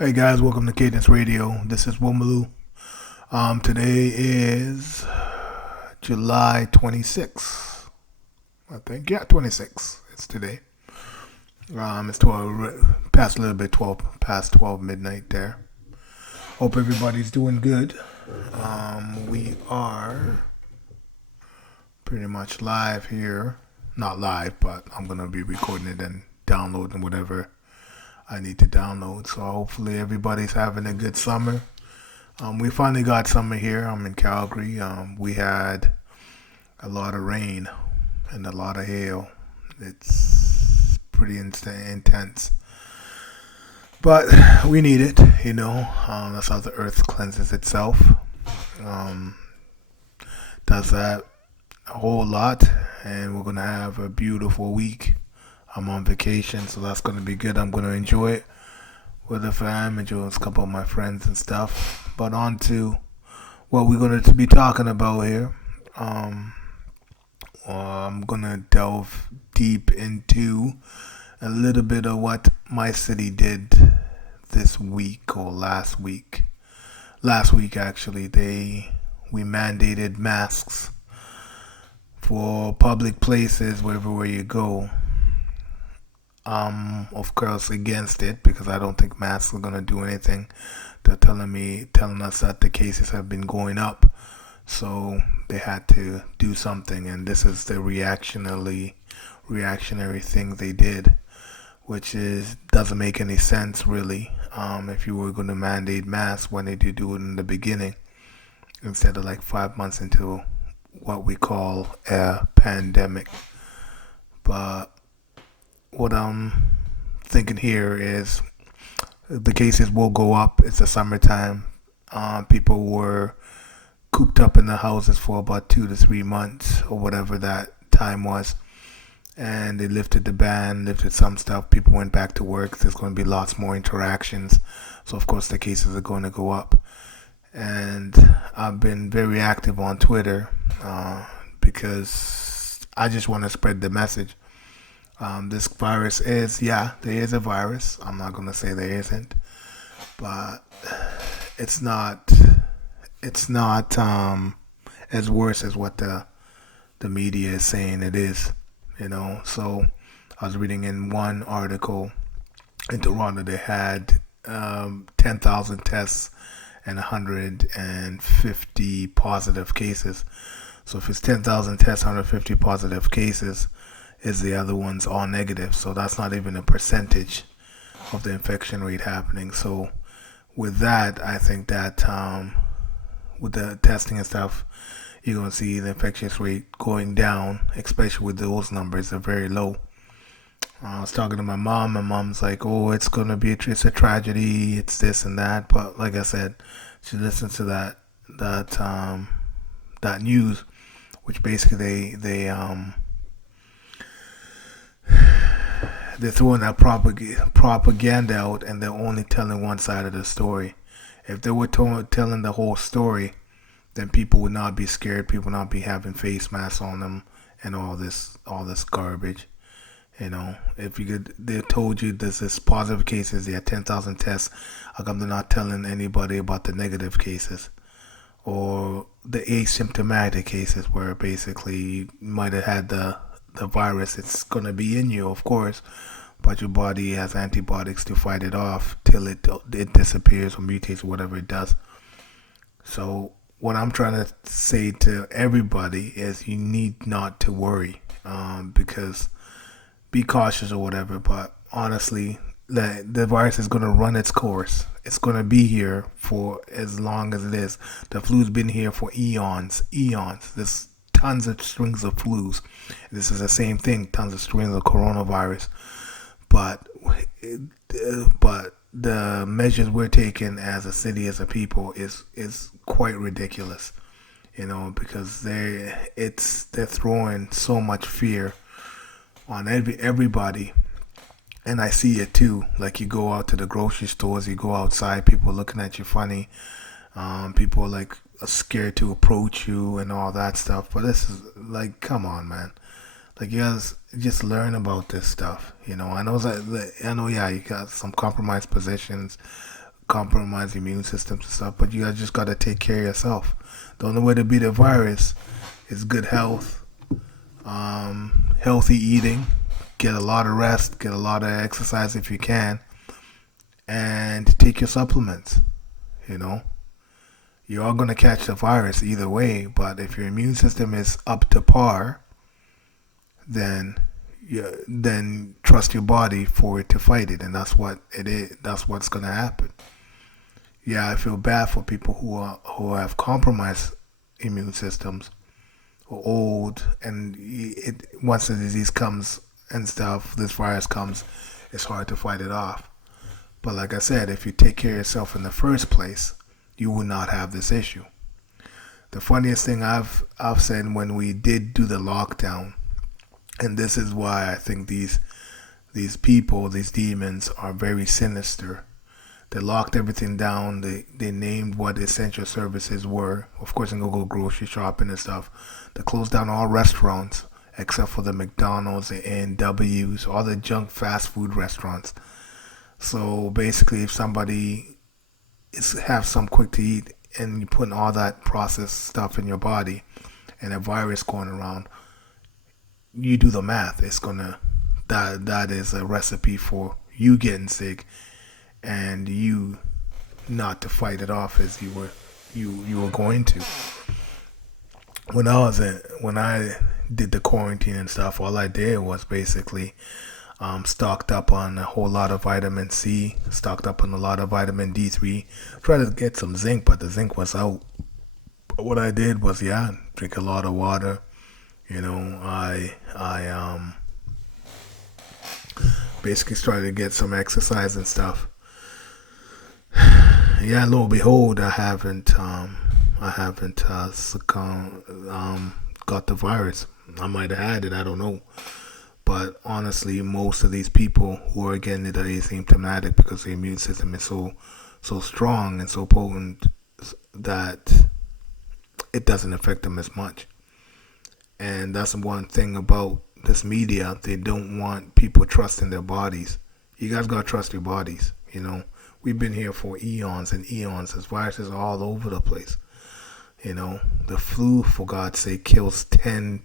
Hey guys, welcome to Cadence Radio. This is Womalu. Today is July 26th. I think, yeah, 26th. It's today. It's 12 past a little bit, 12 past 12 midnight there. Hope everybody's doing good. We are pretty much live here. Not live, but I'm gonna be recording it and downloading whatever I need to download. So hopefully everybody's having a good summer. We finally got summer here. I'm in Calgary. We had a lot of rain and a lot of hail. It's pretty intense. But we need it, you know. That's how the earth cleanses itself. Um, does that a whole lot. And we're going to have a beautiful week. I'm on vacation, so that's going to be good. I'm going to enjoy it with the fam, enjoy with a couple of my friends and stuff. But on to what we're going to be talking about here. I'm going to delve deep into a little bit of what my city did this week or last week. Last week, actually, we mandated masks for public places wherever you go. Of course, against it because I don't think masks are gonna do anything. They're telling us that the cases have been going up, so they had to do something, and this is the reactionary thing they did, which is doesn't make any sense really. If you were going to mandate masks, when did you do it in the beginning instead of like 5 months into what we call a pandemic? But what I'm thinking here is the cases will go up. It's the summertime. People were cooped up in the houses for about 2 to 3 months or whatever that time was. And they lifted the ban, lifted some stuff. People went back to work. There's going to be lots more interactions. So, of course, the cases are going to go up. And I've been very active on Twitter because I just want to spread the message. This virus there is a virus. I'm not going to say there isn't, but it's not as worse as what the media is saying it is, you know. So I was reading in one article in Toronto they had 10,000 tests and 150 positive cases. So if it's 10,000 tests, 150 positive cases, is the other ones all negative. So that's not even a percentage of the infection rate happening. So with that, I think that with the testing and stuff, you're going to see the infection rate going down, especially with those numbers. They're very low. I was talking to my mom. My mom's like, oh, it's going to be it's a tragedy. It's this and that. But like I said, she listens to that news, which basically they're throwing that propaganda out, and they're only telling one side of the story. If they were telling the whole story, then people would not be scared. People would not be having face masks on them and all this garbage. You know, if they told you this is positive cases, they had 10,000 tests. How come they're not telling anybody about the negative cases or the asymptomatic cases, where basically you might have had the virus? It's going to be in you, of course, but your body has antibiotics to fight it off till it disappears or mutates or whatever it does. So what I'm trying to say to everybody is you need not to worry, because be cautious or whatever, but honestly, the virus is going to run its course. It's going to be here for as long as it is. The flu's been here for eons. There's tons of strings of flus. This is the same thing, tons of strings of coronavirus. But the measures we're taking as a city, as a people, is quite ridiculous. You know, because they're throwing so much fear on everybody. And I see it too. Like you go out to the grocery stores, you go outside, people are looking at you funny. People are like scared to approach you and all that stuff. But this is like, come on, man. Like, you guys just learn about this stuff. You know, I know, yeah, you got some compromised positions. compromise immune systems and stuff, but you just gotta take care of yourself. The only way to beat a virus is good health, healthy eating, get a lot of rest, get a lot of exercise if you can, and take your supplements. You know, you are gonna catch the virus either way, but if your immune system is up to par, then trust your body for it to fight it, and that's what it is. That's what's gonna happen. Yeah, I feel bad for people who have compromised immune systems, or old, and once the disease comes and stuff, this virus comes, it's hard to fight it off. But like I said, if you take care of yourself in the first place, you will not have this issue. The funniest thing I've said when we did do the lockdown, and this is why I think these people, these demons, are very sinister. They locked everything down. They named what essential services were. Of course, you can go grocery shopping and stuff. They closed down all restaurants except for the McDonald's, the A&Ws, all the junk fast food restaurants. So basically, if somebody have some quick to eat and you putting all that processed stuff in your body and a virus going around, you do the math. It's gonna that is a recipe for you getting sick and you not to fight it off as you were going to. When I did the quarantine and stuff, all I did was basically stocked up on a whole lot of vitamin C, stocked up on a lot of vitamin D3, tried to get some zinc, but the zinc was out. But what I did was, drink a lot of water. You know, I basically started to get some exercise and stuff. Yeah, lo and behold, I haven't succumbed, got the virus. I might have had it, I don't know. But honestly, most of these people who are getting it are asymptomatic because the immune system is so strong and so potent that it doesn't affect them as much. And that's one thing about this media. They don't want people trusting their bodies. You guys gotta trust your bodies. You know, we've been here for eons and eons. This virus is all over the place. You know, the flu, for God's sake, kills 10,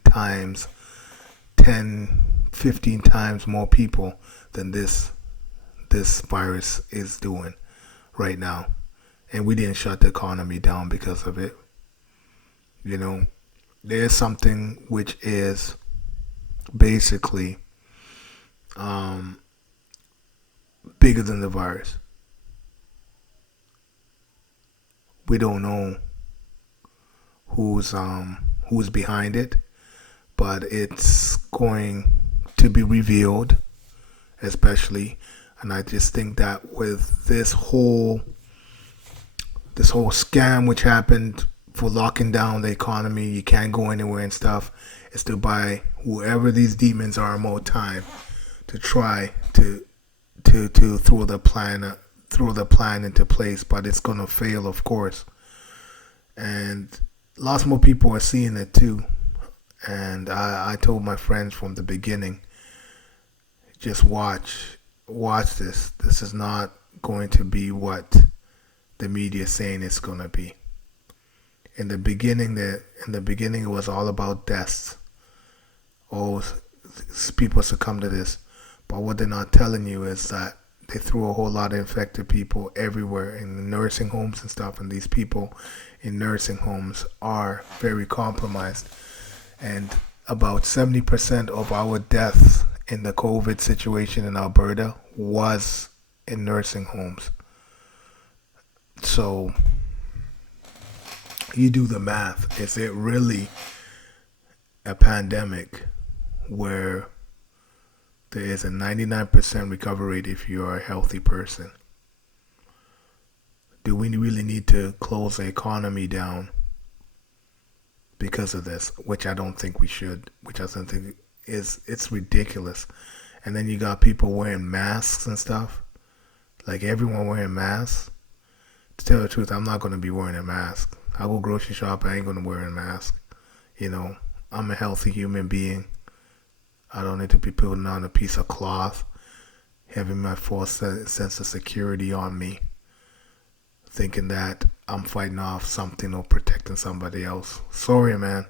15 times more people than this virus is doing right now. And we didn't shut the economy down because of it. You know, there's something which is basically bigger than the virus. We don't know who's behind it, but it's going to be revealed, especially. And I just think that with this whole scam which happened for locking down the economy, you can't go anywhere and stuff, is to buy whoever these demons are more time to try to throw the plan into place. But it's gonna fail, of course, and lots more people are seeing it too. And I told my friends from the beginning, just watch this. This is not going to be what the media is saying it's going to be. In the beginning, it was all about deaths. Oh, people succumb to this. But what they're not telling you is that they threw a whole lot of infected people everywhere in nursing homes and stuff. And these people in nursing homes are very compromised. And about 70% of our deaths in the COVID situation in Alberta was in nursing homes. So you do the math. Is it really a pandemic where there is a 99% recovery rate if you're a healthy person? Do we really need to close the economy down because of this? Which I don't think we should. Which I think it's ridiculous. And then you got people wearing masks and stuff. Like everyone wearing masks. To tell the truth, I'm not going to be wearing a mask. I go grocery shop, I ain't going to wear a mask. You know, I'm a healthy human being. I don't need to be putting on a piece of cloth, having my full sense of security on me. thinking that I'm fighting off something or protecting somebody else. Sorry, man.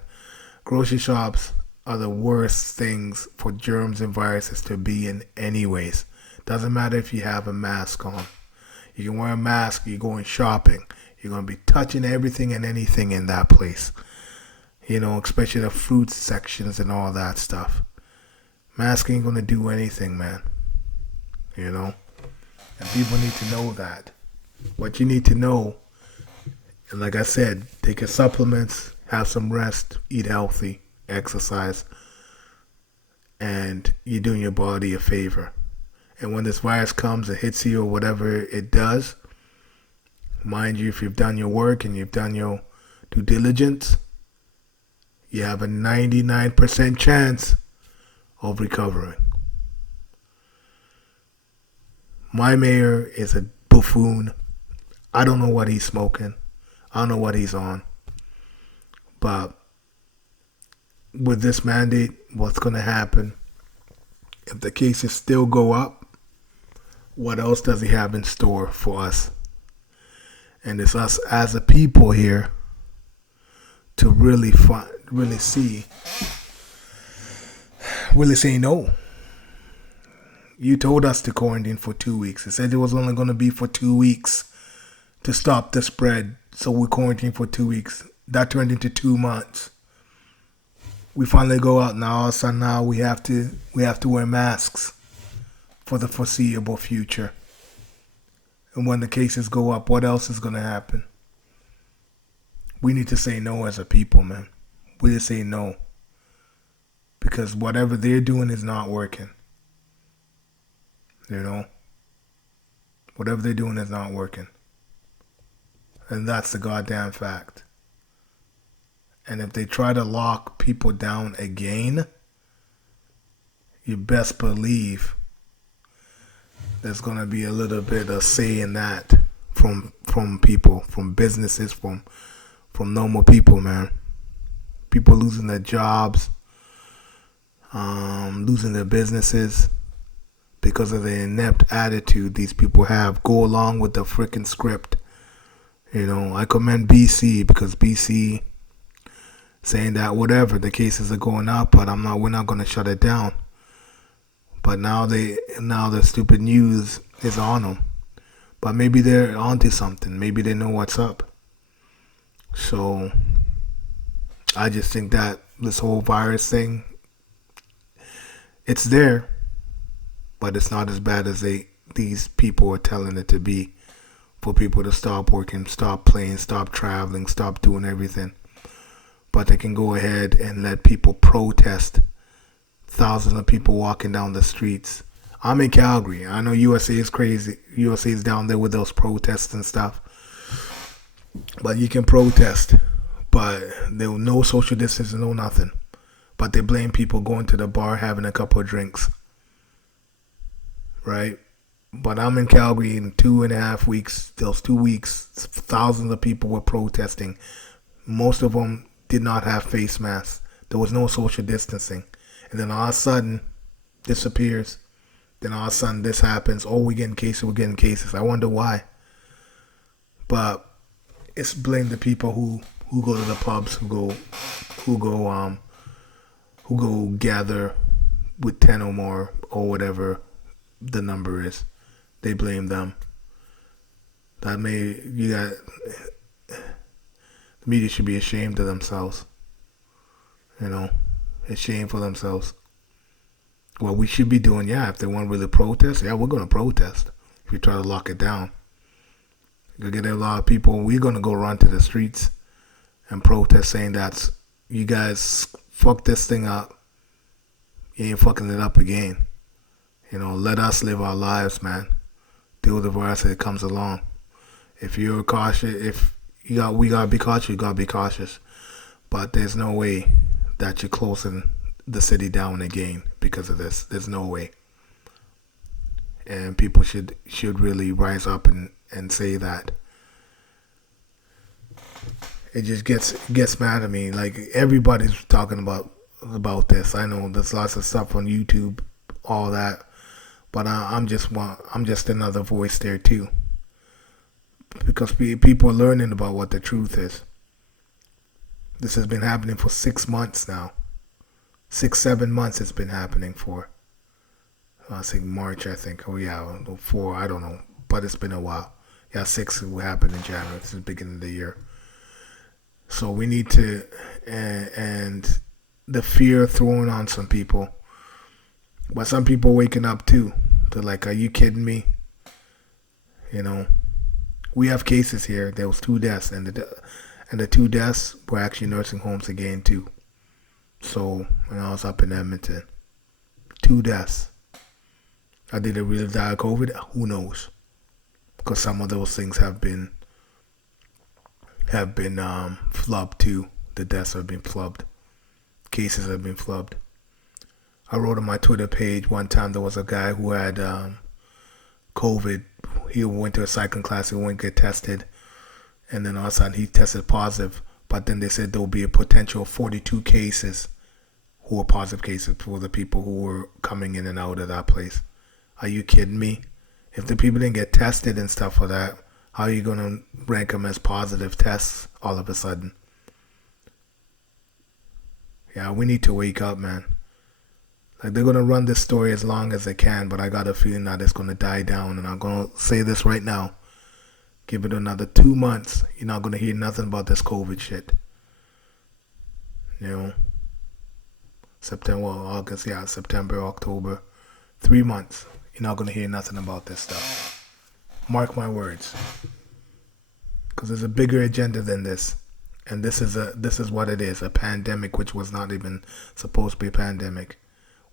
Grocery shops are the worst things for germs and viruses to be in anyways. Doesn't matter if you have a mask on. You can wear a mask, you're going shopping. You're going to be touching everything and anything in that place. You know, especially the fruit sections and all that stuff. Mask ain't going to do anything, man. You know? And people need to know that. What you need to know, and like I said, take your supplements, have some rest, eat healthy, exercise, and you're doing your body a favor. And when this virus comes and hits you or whatever it does, mind you, if you've done your work and you've done your due diligence, you have a 99% chance of recovering. My mayor is a buffoon. I don't know what he's smoking. I don't know what he's on. But with this mandate, what's going to happen? If the cases still go up, what else does he have in store for us? And it's us as a people here to really say no. You told us to quarantine for 2 weeks. It said it was only going to be for 2 weeks to stop the spread. So we quarantined for 2 weeks. That turned into 2 months. We finally go out now. All of a sudden now we have to wear masks for the foreseeable future. And when the cases go up, what else is going to happen? We need to say no as a people, man. We need to say no. Because whatever they're doing is not working. You know? Whatever they're doing is not working. And that's the goddamn fact. And if they try to lock people down again, you best believe there's going to be a little bit of say in that from people, from businesses, from normal people, man. People losing their jobs, losing their businesses because of the inept attitude these people have. Go along with the freaking script. You know, I commend BC because BC saying that whatever, the cases are going up, but we're not going to shut it down. But now the stupid news is on them. But maybe they're onto something. Maybe they know what's up. So I just think that this whole virus thing, it's there, but it's not as bad as these people are telling it to be. For people to stop working, stop playing, stop traveling, stop doing everything. But they can go ahead and let people protest. Thousands of people walking down the streets. I'm in Calgary. I know USA is crazy. USA is down there with those protests and stuff. But you can protest. But there was no social distancing, no nothing. But they blame people going to the bar, having a couple of drinks. Right? But I'm in Calgary in 2.5 weeks. Those 2 weeks, thousands of people were protesting. Most of them did not have face masks. There was no social distancing. And then all of a sudden, disappears. Then all of a sudden, this happens. Oh, we're getting cases. I wonder why. But it's blame the people who go to the pubs, who go gather with 10 or more or whatever the number is. They blame them. The media should be ashamed of themselves. You know, ashamed for themselves. What we should be doing, if they want to really protest, we're going to protest. If we try to lock it down, you'll get a lot of people. We're going to go run to the streets and protest, saying that you guys fuck this thing up. You ain't fucking it up again. You know, let us live our lives, man. Deal with the virus as it comes along. If you're cautious, we gotta be cautious. You gotta be cautious. But there's no way that you're closing the city down again because of this. There's no way. And people should really rise up and say that. It just gets mad at me. Like, everybody's talking about this. I know there's lots of stuff on YouTube, all that. But I'm just another voice there too. because people are learning about what the truth is. This has been happening for 6 months now. 6-7 months it's been happening for. I think March, I think. Oh yeah, 4, I don't know. But it's been a while. Yeah, 6 will happen in January. It's the beginning of the year. So we need to, and the fear thrown on some people. But some people waking up too. They're like, are you kidding me? You know, we have cases here. There was 2 deaths, and the 2 deaths were actually nursing homes again too. So when I was up in Edmonton, 2 deaths. Are they really die of COVID? Who knows? Because some of those things have been flubbed too. The deaths have been flubbed. Cases have been flubbed. I wrote on my Twitter page one time there was a guy who had COVID. He went to a cycling class. He went to get tested, and then all of a sudden he tested positive. But then they said there will be a potential 42 cases who were positive cases for the people who were coming in and out of that place. Are you kidding me? If the people didn't get tested and stuff for that, how are you going to rank them as positive tests all of a sudden? Yeah, we need to wake up, man. Like, they're going to run this story as long as they can, but I got a feeling that it's going to die down. And I'm going to say this right now. Give it another 2 months. You're not going to hear nothing about this COVID shit. You know? September, October. 3 months. You're not going to hear nothing about this stuff. Mark my words. Because there's a bigger agenda than this. And this is what it is. A pandemic which was not even supposed to be a pandemic.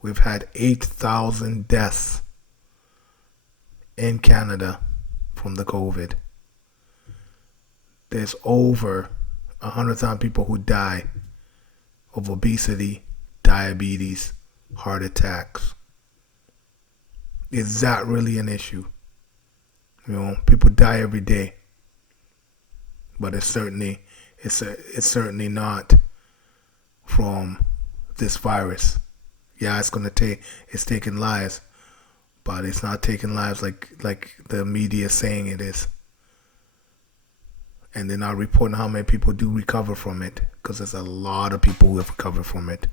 We've had 8,000 deaths in Canada from the COVID. There's over 100,000 people who die of obesity, diabetes, heart attacks. Is that really an issue? You know, people die every day, but it's certainly not from this virus. Yeah, it's taking lives, but it's not taking lives like the media is saying it is. And they're not reporting how many people do recover from it, because there's a lot of people who have recovered from it.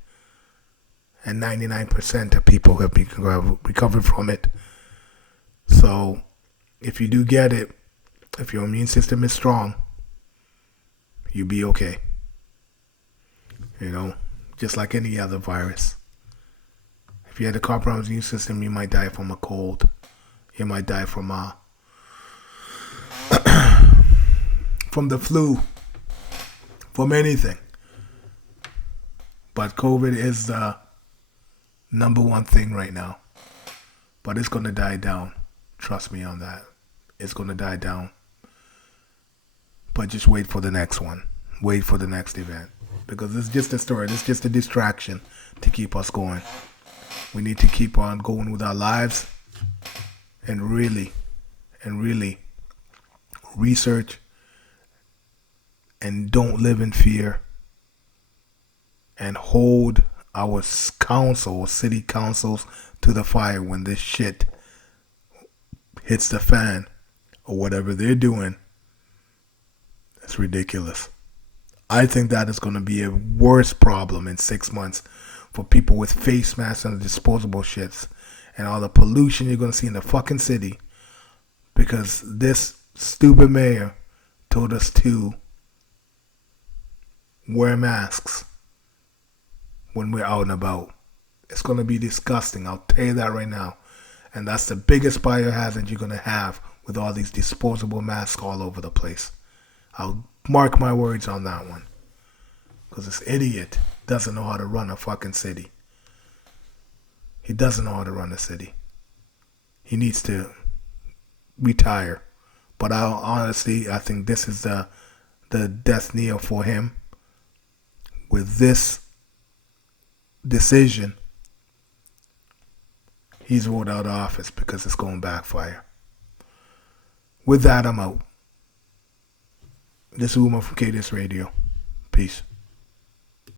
And 99% of people have recovered from it. So, if you do get it, if your immune system is strong, you'll be okay. You know, just like any other virus. If you had a compromised immune system, you might die from a cold. You might die from from the flu, from anything. But COVID is the number one thing right now. But it's going to die down. Trust me on that. It's going to die down. But just wait for the next one. Wait for the next event. Because it's just a story. It's just a distraction to keep us going. We need to keep on going with our lives and really research and don't live in fear, and hold our city councils to the fire when this shit hits the fan or whatever they're doing. It's ridiculous. I think that is going to be a worse problem in 6 months for people with face masks and disposable shits and all the pollution you're going to see in the fucking city, because this stupid mayor told us to wear masks when we're out and about. It's going to be disgusting. I'll tell you that right now. And that's the biggest biohazard you're going to have with all these disposable masks all over the place. I'll mark my words on that one. Because this idiot doesn't know how to run a fucking city. He doesn't know how to run a city. He needs to retire. But I think this is the death knell for him. With this decision, he's ruled out of office because it's going to backfire. With that, I'm out. This is Uma from KDS Radio. Peace.